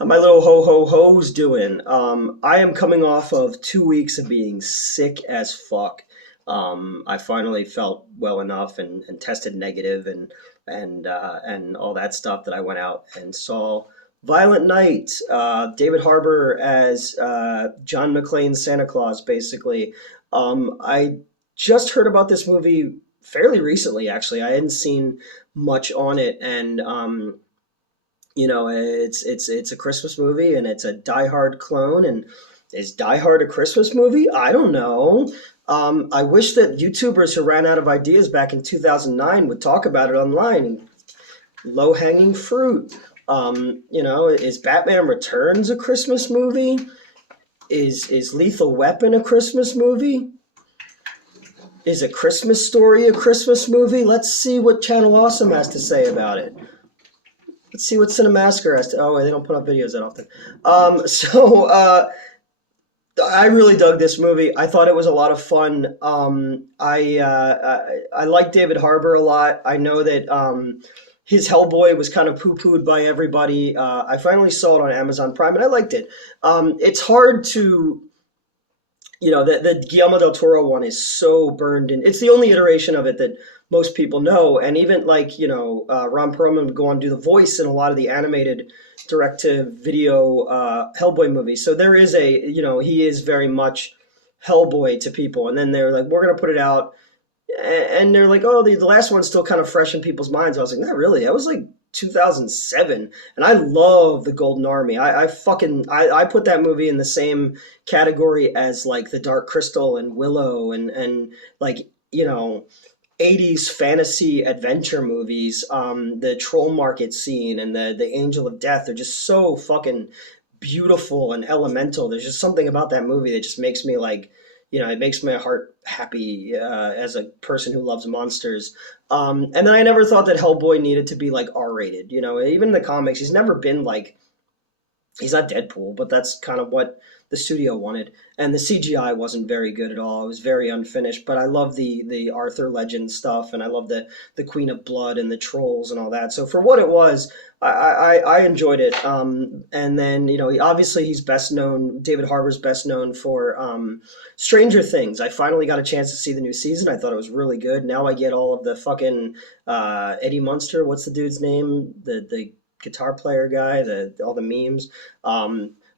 How my little ho ho ho's doing? I am coming off of 2 weeks of being sick as fuck. I finally felt well enough and tested negative and all that stuff that I went out and saw Violent Night. David Harbour as John McClane's Santa Claus, basically. I just heard about this movie fairly recently, actually. I hadn't seen much on it, and it's a Christmas movie and it's a Die Hard clone. And is Die Hard a Christmas movie? I don't know. I wish that YouTubers who ran out of ideas back in 2009 would talk about it online. And low hanging fruit. Is Batman Returns a Christmas movie? Is Lethal Weapon a Christmas movie? Is A Christmas Story a Christmas movie? Let's see what Channel Awesome has to say about it. Let's see what Cinemassacre has to. Oh, wait, they don't put up videos that often. I really dug this movie. I thought it was a lot of fun. I like David Harbour a lot. I know that his Hellboy was kind of poo-pooed by everybody. I finally saw it on Amazon Prime, and I liked it. It's hard to, the Guillermo del Toro one is so burned in. It's the only iteration of it that most people know, and even Ron Perlman would go on to do the voice in a lot of the animated direct-to-video Hellboy movies. So there is he is very much Hellboy to people, and then they're like, we're gonna put it out, and they're like, oh, the last one's still kind of fresh in people's minds. I was like, not really. That was like 2007, and I love the Golden Army. I put that movie in the same category as like the Dark Crystal and Willow and like 80s fantasy adventure movies. The Troll Market scene and the Angel of Death are just so fucking beautiful and elemental. There's just something about that movie that just makes me like, it makes my heart happy as a person who loves monsters. And then I never thought that Hellboy needed to be like R-rated. Even in the comics, he's never been like, he's not Deadpool, but that's kind of what the studio wanted. And the CGI wasn't very good at all. It was very unfinished. But I love the Arthur Legend stuff, and I love the Queen of Blood and the trolls and all that. So for what it was, I enjoyed it. And then obviously he's best known. David Harbour's best known for Stranger Things. I finally got a chance to see the new season. I thought it was really good. Now I get all of the fucking Eddie Munster. What's the dude's name? The guitar player guy. All the memes.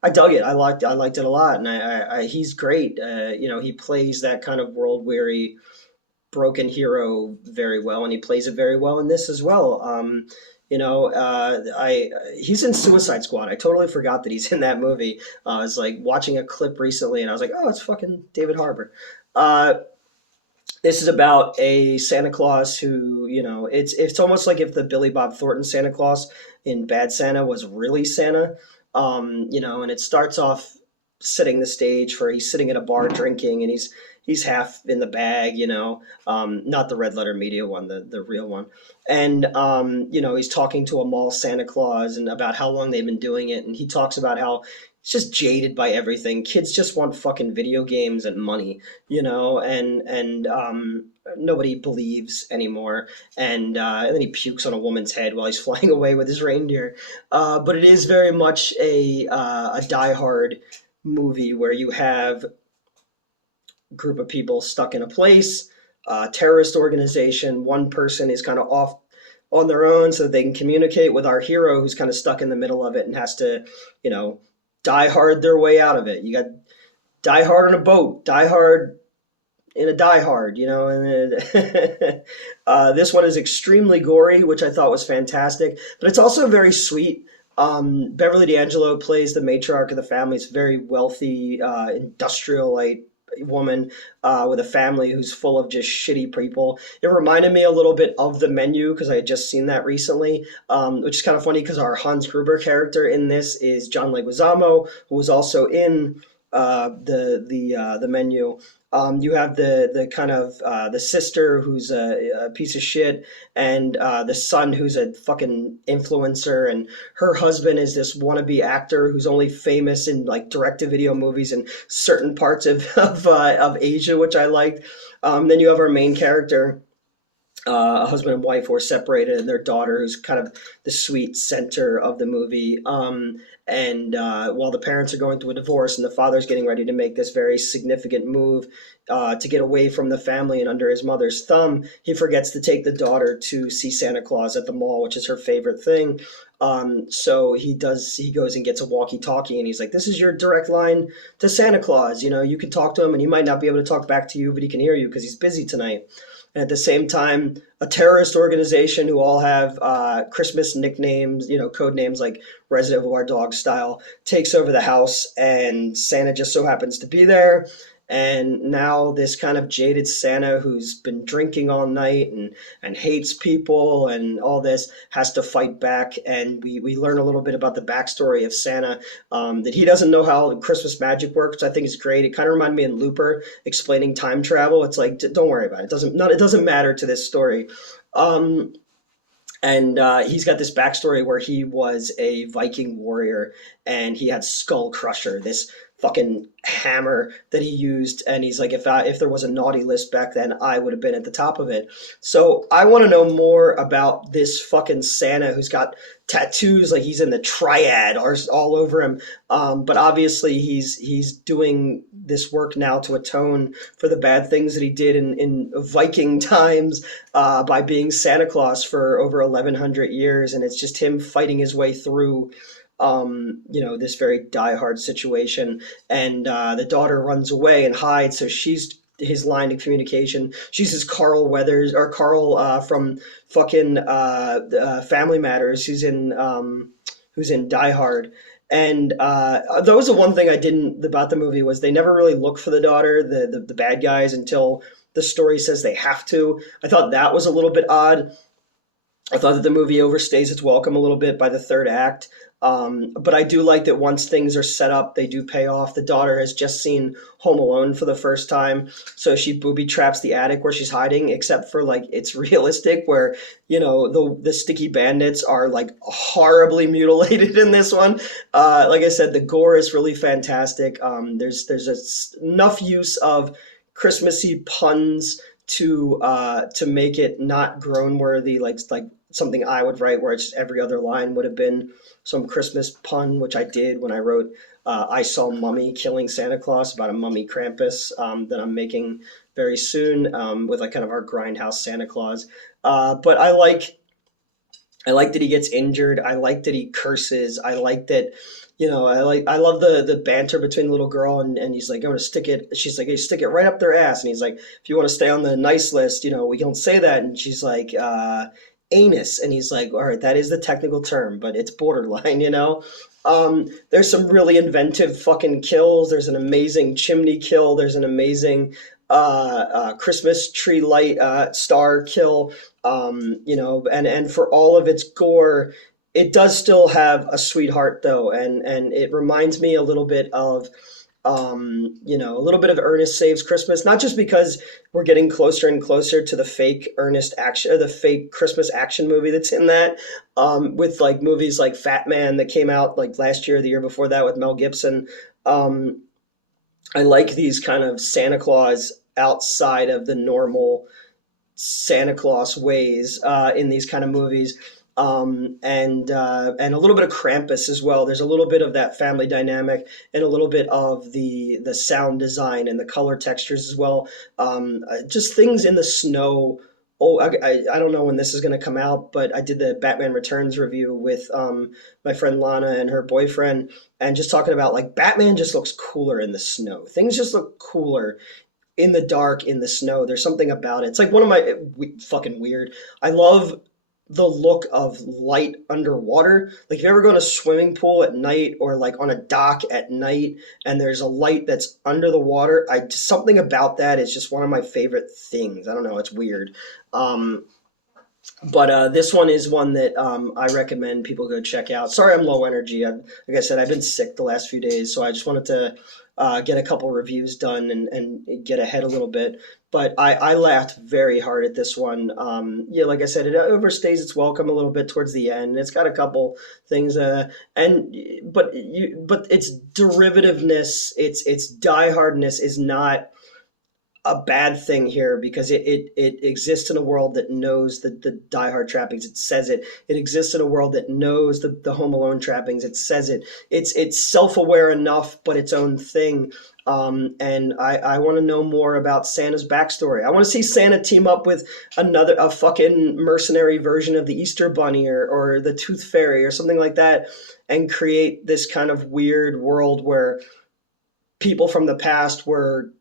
I dug it. I liked it a lot, and he's great. He plays that kind of world weary, broken hero very well, and he plays it very well in this as well. He's in Suicide Squad. I totally forgot that he's in that movie. I was like watching a clip recently, and I was like, oh, it's fucking David Harbour. This is about a Santa Claus who, it's almost like if the Billy Bob Thornton Santa Claus in Bad Santa was really Santa. And it starts off setting the stage for he's sitting at a bar drinking, and he's half in the bag, not the Red Letter Media one, the real one. And he's talking to a mall Santa Claus and about how long they've been doing it, and he talks about how it's just jaded by everything. Kids just want fucking video games and money, and nobody believes anymore. And then he pukes on a woman's head while he's flying away with his reindeer. But it is very much a Die Hard movie where you have a group of people stuck in a place, terrorist organization. One person is kind of off on their own so that they can communicate with our hero who's kind of stuck in the middle of it and has to, die hard their way out of it. You got Die Hard on a boat, Die Hard in a Die Hard, and this one is extremely gory, which I thought was fantastic, but it's also very sweet. Beverly D'Angelo plays the matriarch of the family. It's a very wealthy, industrialite woman with a family who's full of just shitty people. It reminded me a little bit of The Menu because I had just seen that recently, which is kind of funny because our Hans Gruber character in this is John Leguizamo, who was also in the Menu. You have the kind of the sister who's a piece of shit, and the son who's a fucking influencer, and her husband is this wannabe actor who's only famous in like direct-to-video movies in certain parts of Asia, which I liked. Then you have our main character a husband and wife who are separated, and their daughter, who's kind of the sweet center of the movie. And while the parents are going through a divorce, and the father's getting ready to make this very significant move to get away from the family and under his mother's thumb, he forgets to take the daughter to see Santa Claus at the mall, which is her favorite thing. So he does. He goes and gets a walkie-talkie, and he's like, "This is your direct line to Santa Claus. You know, you can talk to him, and he might not be able to talk back to you, but he can hear you because he's busy tonight." And at the same time, a terrorist organization who all have Christmas nicknames, you know, code names like Reservoir Dog style, takes over the house, and Santa just so happens to be there. And now this kind of jaded Santa who's been drinking all night and hates people and all this has to fight back. And we learn a little bit about the backstory of Santa, that he doesn't know how Christmas magic works, which I think is great. It kind of reminded me in Looper explaining time travel. It's like, don't worry about it. It doesn't matter to this story. Um, and he's got this backstory where he was a Viking warrior and he had Skull Crusher, this fucking hammer that he used. And he's like, if there was a naughty list back then, I would have been at the top of it. So I want to know more about this fucking Santa who's got tattoos like he's in the triad all over him. But obviously he's doing this work now to atone for the bad things that he did in Viking times, by being Santa Claus for over 1100 years. And it's just him fighting his way through, this very diehard situation. And the daughter runs away and hides, so she's his line of communication. She's his Carl Weathers, or Carl from fucking Family Matters, who's in Die Hard. And that was the one thing I didn't about the movie, was they never really look for the daughter, the bad guys, until the story says they have to. I thought that was a little bit odd. I thought that the movie overstays its welcome a little bit by the third act. But I do like that once things are set up, they do pay off. The daughter has just seen Home Alone for the first time, so she booby traps the attic where she's hiding, except for like it's realistic where, the sticky bandits are like horribly mutilated in this one. Like I said, the gore is really fantastic. There's enough use of Christmassy puns to make it not groan worthy, like something I would write where it's just every other line would have been some Christmas pun, which I did when I wrote I Saw Mummy Killing Santa Claus, about a mummy Krampus, that I'm making very soon, with like kind of our grindhouse Santa Claus. But I like that he gets injured. I like that he curses. I like that, I love the banter between the little girl, and he's like, I'm gonna stick it. She's like, hey, stick it right up their ass. And he's like, if you want to stay on the nice list, we don't say that. And she's like, anus. And he's like, all right, that is the technical term, but it's borderline. There's some really inventive fucking kills. There's an amazing chimney kill. There's an amazing Christmas tree light star kill. And for all of its gore, it does still have a sweetheart though, and it reminds me a little bit of a little bit of Ernest Saves Christmas, not just because we're getting closer and closer to the fake Ernest action, or the fake Christmas action movie that's in that, with like movies like Fat Man that came out like last year or the year before that with Mel Gibson. Um, I like these kind of Santa Claus outside of the normal Santa Claus ways, in these kind of movies, and a little bit of Krampus as well. There's a little bit of that family dynamic, and a little bit of the sound design and the color textures as well. Just things in the snow. Oh, I don't know when this is going to come out, but I did the Batman Returns review with my friend Lana and her boyfriend, and just talking about like Batman just looks cooler in the snow. Things just look cooler in the dark, in the snow. There's something about it. It's like one of my fucking weird. I love the look of light underwater. Like if you ever go in a swimming pool at night, or like on a dock at night, and there's a light that's under the water, something about that is just one of my favorite things. I don't know, it's weird. Um, but this one is one that I recommend people go check out. Sorry, I'm low energy. Like I said, I've been sick the last few days, so I just wanted to get a couple reviews done and get ahead a little bit. But I laughed very hard at this one. Yeah, like I said, it overstays its welcome a little bit towards the end. It's got a couple things, but its derivativeness, its diehardness is not a bad thing here because it exists in a world that knows the Die Hard trappings. It says it. It exists in a world that knows the Home Alone trappings. It says it. It's self aware enough, but its own thing. And I want to know more about Santa's backstory. I want to see Santa team up with a fucking mercenary version of the Easter Bunny or the Tooth Fairy or something like that, and create this kind of weird world where people from the past were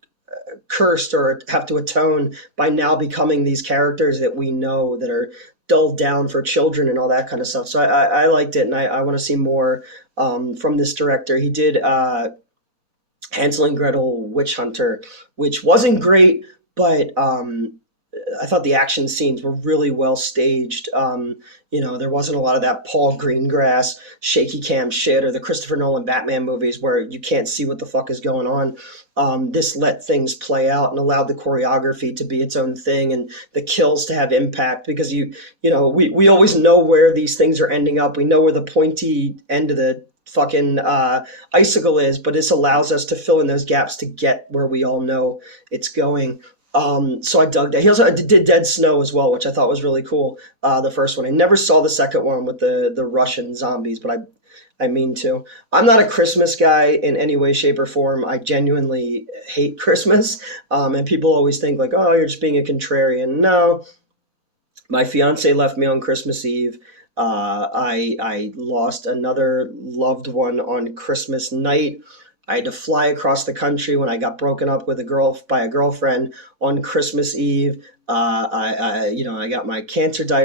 cursed or have to atone by now becoming these characters that we know that are dulled down for children and all that kind of stuff. So I liked it, and I want to see more from this director. He did Hansel and Gretel Witch Hunter, which wasn't great, but I thought the action scenes were really well staged. There wasn't a lot of that Paul Greengrass shaky cam shit or the Christopher Nolan Batman movies where you can't see what the fuck is going on. This let things play out and allowed the choreography to be its own thing and the kills to have impact because we always know where these things are ending up. We know where the pointy end of the fucking icicle is, but this allows us to fill in those gaps to get where we all know it's going. So I dug that. He also did Dead Snow as well, which I thought was really cool. The first one. I never saw the second one with the Russian zombies, but I mean to. I'm not a Christmas guy in any way, shape, or form. I genuinely hate Christmas. And people always think like, oh, you're just being a contrarian. No, my fiance left me on Christmas Eve. I lost another loved one on Christmas night. I had to fly across the country when I got broken up with by a girlfriend on Christmas Eve. I got my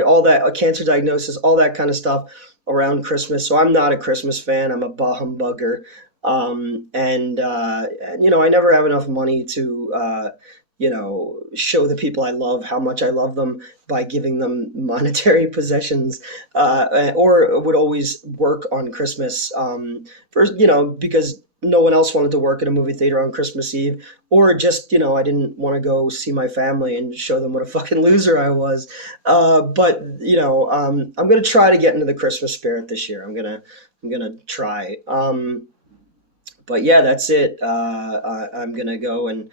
all that cancer diagnosis, all that kind of stuff around Christmas. So I'm not a Christmas fan. I'm a bah humbugger. I never have enough money to, show the people I love how much I love them by giving them monetary possessions, or would always work on Christmas, because no one else wanted to work at a movie theater on Christmas Eve, or just, I didn't want to go see my family and show them what a fucking loser I was. I'm going to try to get into the Christmas spirit this year. I'm going to try. But yeah, that's it. I'm gonna go and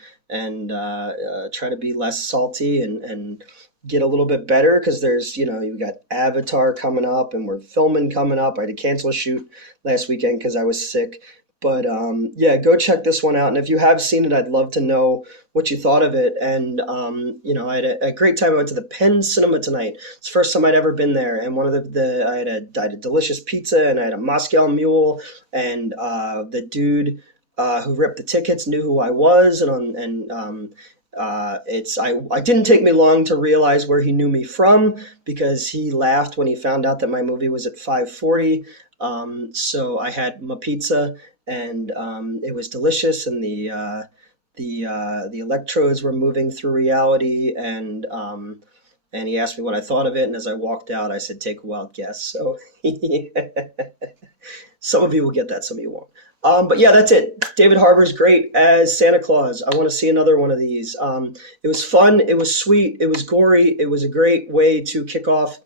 try to be less salty and get a little bit better because there's you got Avatar coming up and we're filming coming up. I had to cancel a shoot last weekend because I was sick. But yeah, go check this one out. And if you have seen it, I'd love to know what you thought of it. And I had a great time. I went to the Penn Cinema tonight. It's the first time I'd ever been there. And one of I had a delicious pizza and I had a Moscow Mule. And the dude who ripped the tickets knew who I was. I didn't take me long to realize where he knew me from because he laughed when he found out that my movie was at 5:40. So I had my pizza and it was delicious, and the electrodes were moving through reality, and he asked me what I thought of it, and as I walked out, I said, "Take a wild guess." So some of you will get that, some of you won't. But yeah, that's it. David Harbour's great as Santa Claus. I want to see another one of these. It was fun. It was sweet. It was gory. It was a great way to kick off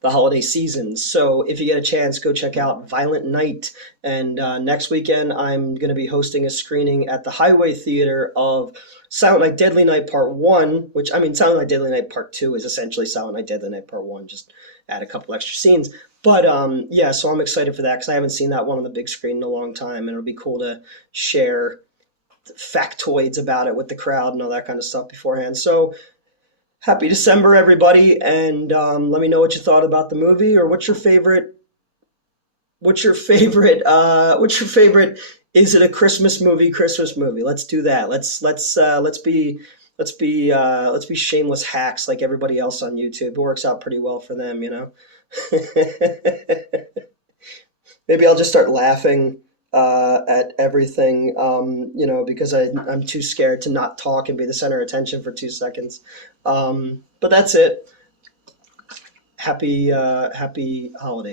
the holiday season. So if you get a chance, go check out Violent Night. And next weekend, I'm going to be hosting a screening at the Highway Theater of Silent Night, Deadly Night Part 1, Silent Night, Deadly Night Part 2 is essentially Silent Night, Deadly Night Part 1, just add a couple extra scenes. But yeah, so I'm excited for that because I haven't seen that one on the big screen in a long time, and it'll be cool to share factoids about it with the crowd and all that kind of stuff beforehand. So happy December, everybody, and let me know what you thought about the movie, or what's your favorite? What's your favorite? Is it a Christmas movie? Christmas movie. Let's do that. Let's be shameless hacks like everybody else on YouTube. It works out pretty well for them, Maybe I'll just start laughing at everything, because I'm too scared to not talk and be the center of attention for 2 seconds. But that's it. Happy holidays.